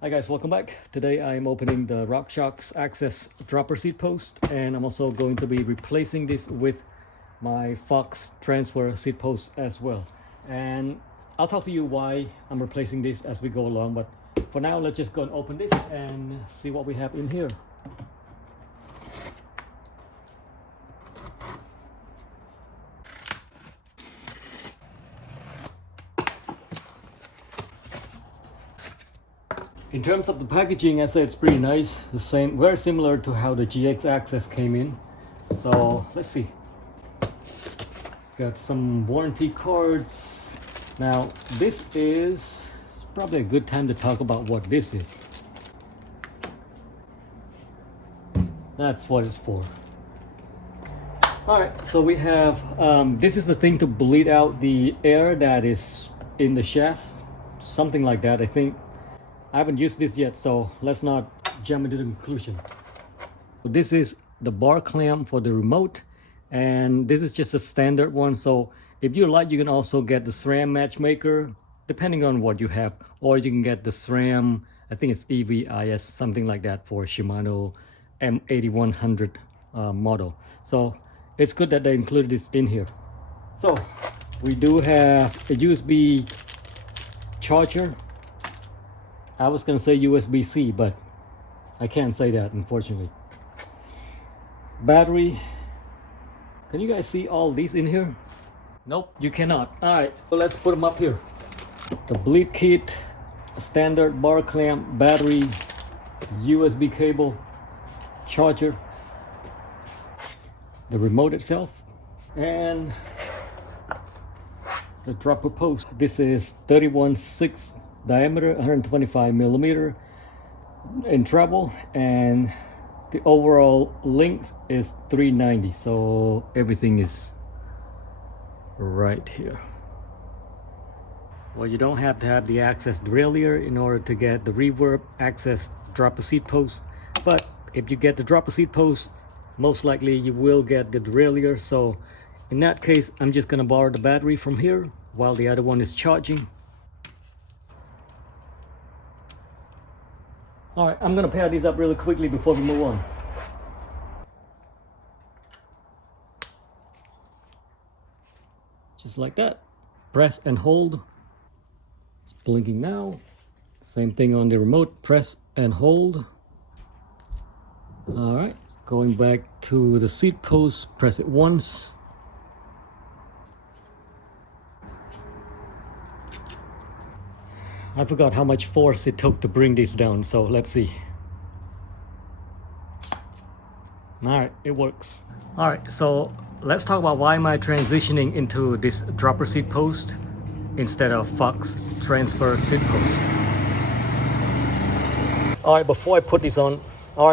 Hi guys, welcome back. Today I am opening the Rockshox AXS dropper seat post, and I'm also going to be replacing this with my Fox transfer seat post as well. And I'll talk to you why I'm replacing this as we go along, but for now let's just go and open this and see what we have in here. In terms of the packaging, I say it's pretty nice. The same, very similar to how the GX Access came in. So let's see. Got some warranty cards. Now this is probably a good time to talk about what this is. That's what it's for. Alright, so we have, this is the thing to bleed out the air that is in the shaft. Something like that, I think. I haven't used this yet, so let's not jump into the conclusion. So this is the bar clamp for the remote, and this is just a standard one. So if you like, you can also get the SRAM matchmaker, depending on what you have, or you can get the SRAM, I think it's EVIS, something like that, for Shimano M8100 model. So it's good that they included this in here. So we do have a USB charger. I was gonna say USB-C, but I can't say that, unfortunately. Battery. Can you guys see all these in here? Nope, you cannot. All right, so let's put them up here. The bleed kit, a standard bar clamp, battery, USB cable, charger, the remote itself, and the dropper post. This is 31/6 diameter, 125 millimeter in treble, and the overall length is 390. So everything is right here. Well, you don't have to have the access derailleur in order to get the Reverb AXS dropper seat post, but if you get the dropper seat post, most likely you will get the derailleur. So in that case, I'm just gonna borrow the battery from here while the other one is charging. All right, I'm gonna pair these up really quickly before we move on. Just like that. Press and hold. It's blinking now. Same thing on the remote. Press and hold. All right, going back to the seat post, press it once. I forgot how much force it took to bring this down, so let's see. Alright, it works. Alright, so let's talk about why am I transitioning into this dropper seat post instead of Fox transfer seat post. Alright, before I put this on,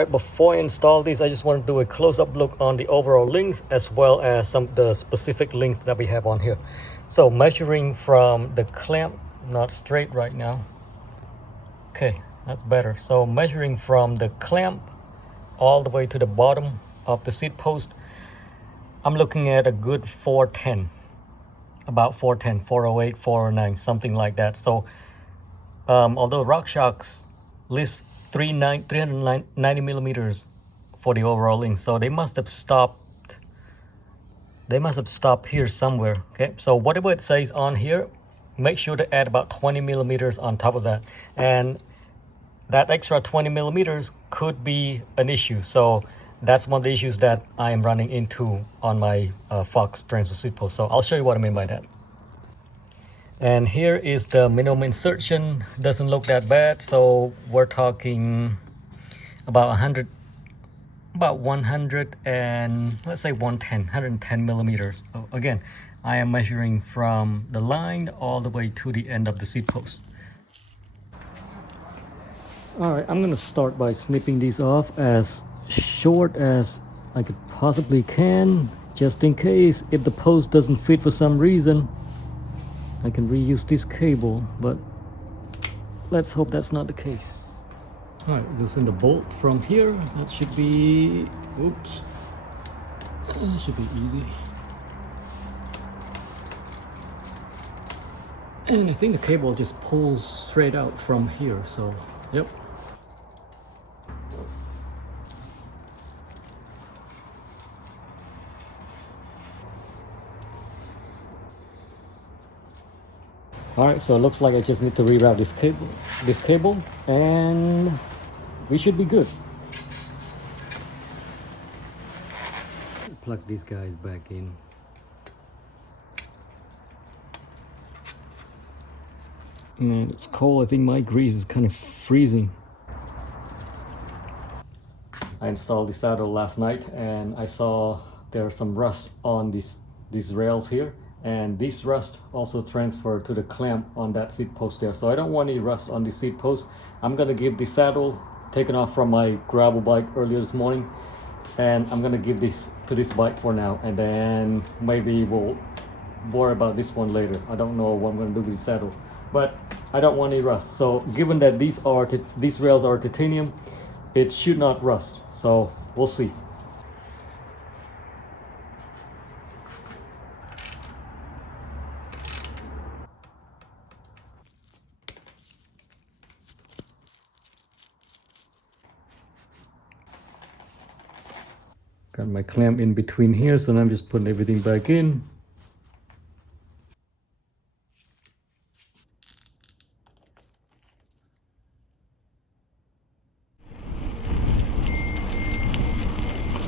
before I install this, I just want to do a close-up look on the overall length as well as the specific length that we have on here. So measuring from the clamp, not straight right now. Okay, that's better. So measuring from the clamp all the way to the bottom of the seat post, I'm looking at a good 410, about 410, 408, 409, something like that. So although Rockshox lists 390 millimeters for the overall length, so they must have stopped here somewhere. Okay, so whatever it says on here, make sure to add about 20 millimeters on top of that, and that extra 20 millimeters could be an issue. So that's one of the issues that I am running into on my Fox transfer seat post. So I'll show you what I mean by that. And here is the minimum insertion. Doesn't look that bad. So we're talking about 100 and let's say 110 millimeters. So again, I am measuring from the line all the way to the end of the seat post. All right, I'm gonna start by snipping these off as short as I could possibly can, just in case if the post doesn't fit for some reason, I can reuse this cable, but let's hope that's not the case. All right, loosen the bolt from here. That should be, oops, that should be easy. And I think the cable just pulls straight out from here, so Yep. All right, so it looks like I just need to reroute this cable, and we should be good. Plug these guys back in. Man, it's cold. I think my grease is kind of freezing. I installed the saddle last night, and I saw there's some rust on these rails here. And this rust also transferred to the clamp on that seat post there. So I don't want any rust on the seat post. I'm gonna give the saddle taken off from my gravel bike earlier this morning, and I'm gonna give this to this bike for now, and then maybe we'll worry about this one later. I don't know what I'm gonna do with the saddle, but I don't want any rust. So given that these rails are titanium, it should not rust. So we'll see. Got my clamp in between here, so now I'm just putting everything back in.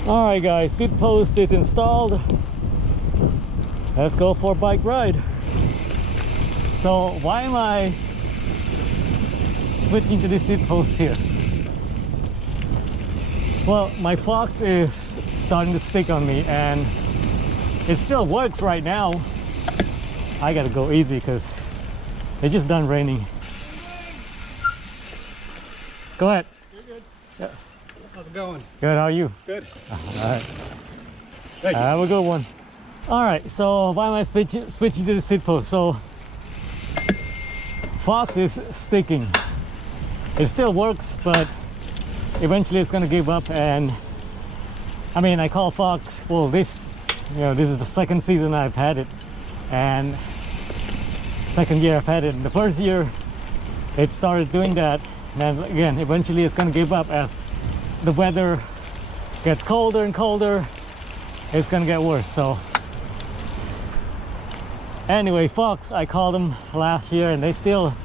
Alright guys, seat post is installed. Let's go for a bike ride. So why am I switching to this seat post here? Well, my Fox is starting to stick on me, and it still works right now. I gotta go easy because it's just done raining. Go ahead. You're good. Yeah. How's it going? Good, how are you? Good. All right. Thank you. Have a good one. All right, so why am I switching to the seat post? So Fox is sticking. It still works, but eventually it's gonna give up. And I mean, I call Fox, well, this is the second season I've had it, and second year I've had it. The first year it started doing that, and again, eventually it's gonna give up as the weather gets colder and colder. It's gonna get worse. So anyway, Fox, I called them last year, and they still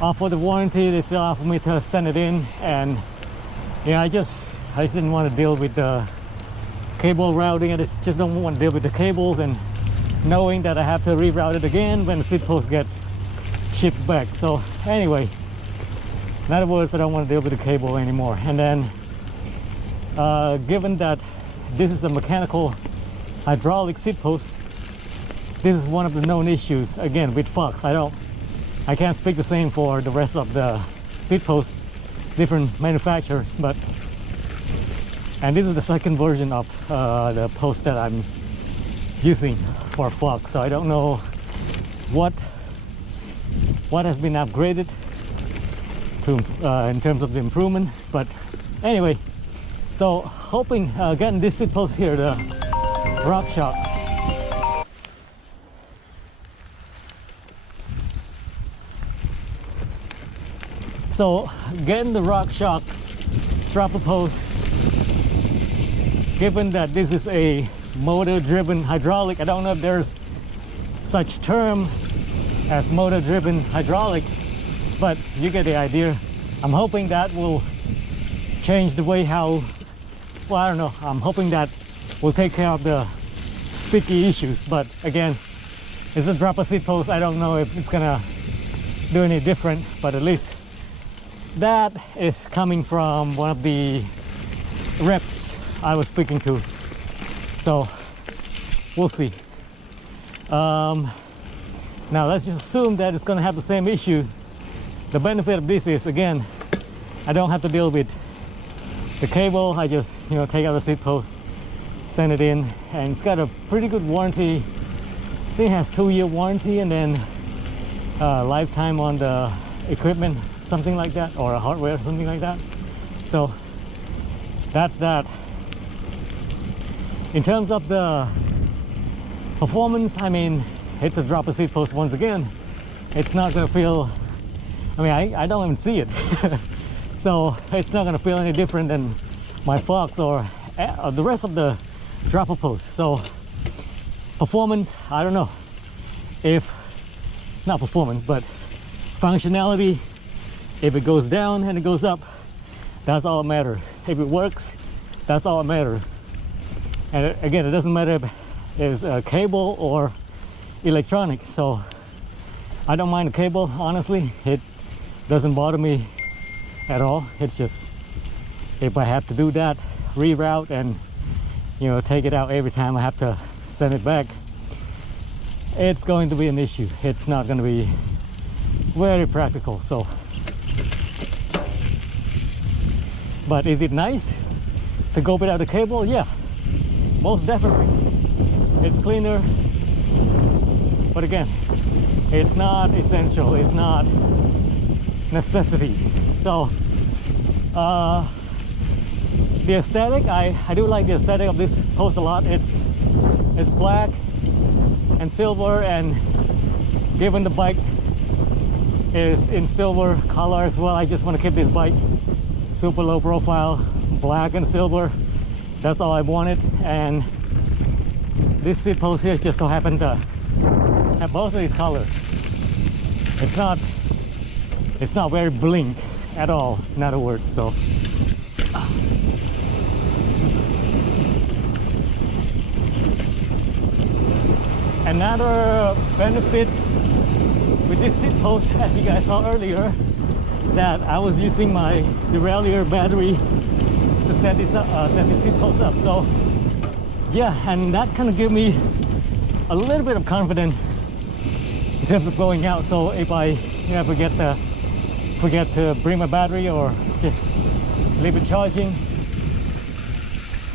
offer the warranty. They still offer me to send it in, and yeah, I just didn't want to deal with the cable routing. I just don't want to deal with the cables and knowing that I have to reroute it again when the seat post gets shipped back. So anyway, in other words, I don't want to deal with the cable anymore. And then given that this is a mechanical hydraulic seat post, this is one of the known issues again with Fox. I can't speak the same for the rest of the seat posts, different manufacturers, and this is the second version of the post that I'm using for Fox. So I don't know what has been upgraded to in terms of the improvement, but anyway, so hoping getting this seat post here, the Rockshoox. So getting the Rockshoox dropper post, given that this is a motor driven hydraulic, I don't know if there's such term as motor driven hydraulic, but you get the idea. I'm hoping that will change the way how, well, I don't know, I'm hoping that will take care of the sticky issues. But again, it's a dropper seat post. I don't know if it's gonna do any different, but at least that is coming from one of the reps I was speaking to. So we'll see. Now let's just assume that it's gonna have the same issue. The benefit of this is, again, I don't have to deal with the cable. I just, take out the seat post, send it in, and it's got a pretty good warranty. I think it has 2-year warranty, and then lifetime on the equipment, something like that, or a hardware, something like that. So that's that. In terms of the performance, I mean, it's a dropper seat post once again. It's not gonna feel, I mean, I don't even see it. so it's not gonna feel any different than my Fox or the rest of the dropper post. So performance, I don't know if not performance, but functionality. If it goes down and it goes up, that's all that matters. If it works, that's all that matters. And again, it doesn't matter if it's a cable or electronic. So I don't mind the cable, honestly. It doesn't bother me at all. It's just if I have to do that, reroute and take it out every time I have to send it back, it's going to be an issue. It's not going to be very practical. So, but is it nice to go without a cable? Yeah, most definitely. It's cleaner, but again, it's not essential. It's not necessity. So the aesthetic, I do like the aesthetic of this post a lot. It's black and silver, and given the bike is in silver color as well, I just want to keep this bike super low profile, black and silver. That's all I wanted. And this seat post here just so happened to have both of these colors. It's not very blink at all, in other words. So another benefit with this seat post, as you guys saw earlier, that I was using my derailleur battery to set this seat post up. So yeah, and that kind of gave me a little bit of confidence in terms of going out. So if I forget to bring my battery or just leave it charging,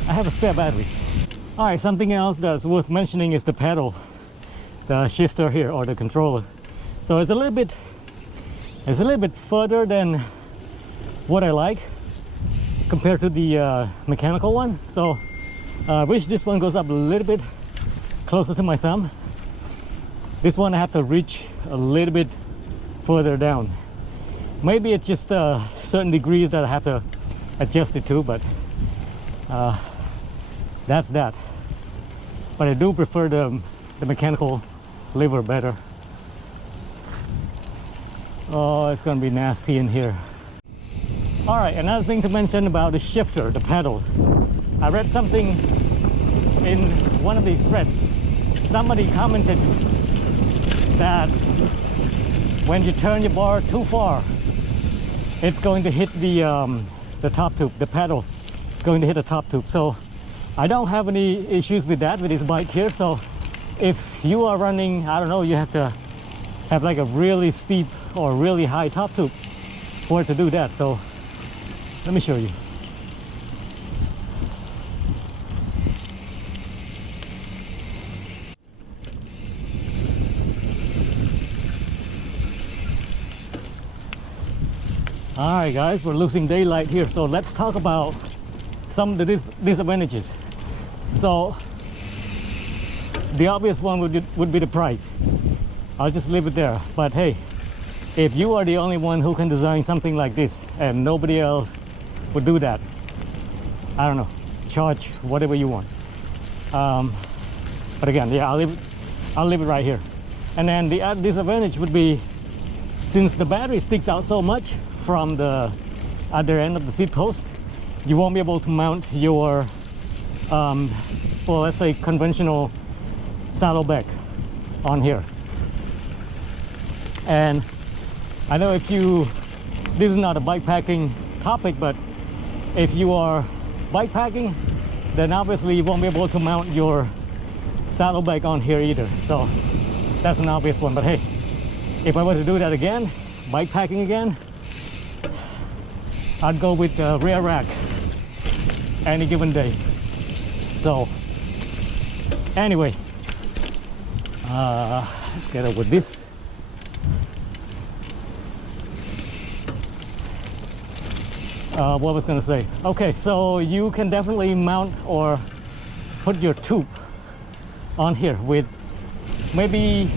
I have a spare battery. All right, something else that's worth mentioning is the pedal, the shifter here, or the controller. So it's a little bit further than what I like compared to the mechanical one. So I wish this one goes up a little bit closer to my thumb. This one I have to reach a little bit further down. Maybe it's just certain degrees that I have to adjust it to, but that's that. But I do prefer the mechanical lever better. Oh, it's gonna be nasty in here. All right, another thing to mention about the shifter, the pedal. I read something in one of these threads. Somebody commented that when you turn your bar too far, it's going to hit the top tube, the pedal. It's going to hit the top tube. So I don't have any issues with that with this bike here. So if you are running, I don't know, you have to have like a really steep or really high top tube for it to do that. So let me show you. All right, guys, we're losing daylight here, so let's talk about some of the disadvantages. So the obvious one would be the price. I'll just leave it there. But hey, if you are the only one who can design something like this and nobody else would do that, I don't know, charge whatever you want. But again, yeah, I'll leave it right here. And then the disadvantage would be, since the battery sticks out so much from the other end of the seat post, you won't be able to mount your well, let's say conventional saddlebag on here. And I know this is not a bike packing topic, but if you are bike packing, then obviously you won't be able to mount your saddlebag on here either. So that's an obvious one. But hey, if I were to do that again, bike packing again, I'd go with the rear rack any given day. So anyway, let's get up with this. What was gonna say? Okay, so you can definitely mount or put your tube on here with maybe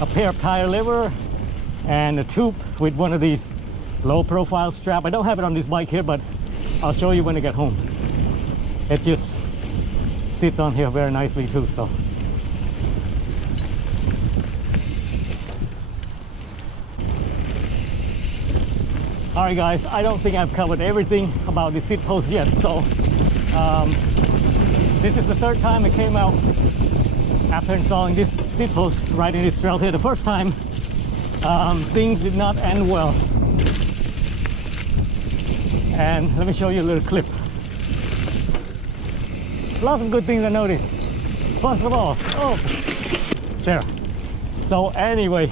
a pair of tire lever and a tube with one of these low profile strap. I don't have it on this bike here, but I'll show you when I get home. It just sits on here very nicely too. So all right guys, I don't think I've covered everything about the seat post yet. So this is the third time I came out after installing this seat post right in this trail here. The first time things did not end well, and let me show you a little clip. Lots of good things I noticed. First of all, oh, there. So anyway,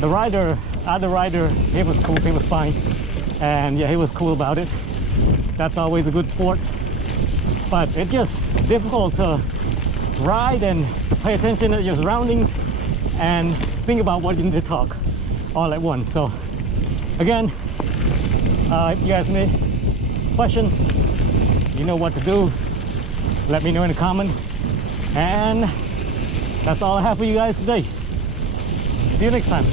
the rider, other rider, he was cool, he was fine, and yeah, he was cool about it. That's always a good sport, but it's just difficult to ride and to pay attention to your surroundings and think about what you need to talk all at once. So again, if you guys have any questions, you know what to do. Let me know in the comment, and that's all I have for you guys today. See you next time.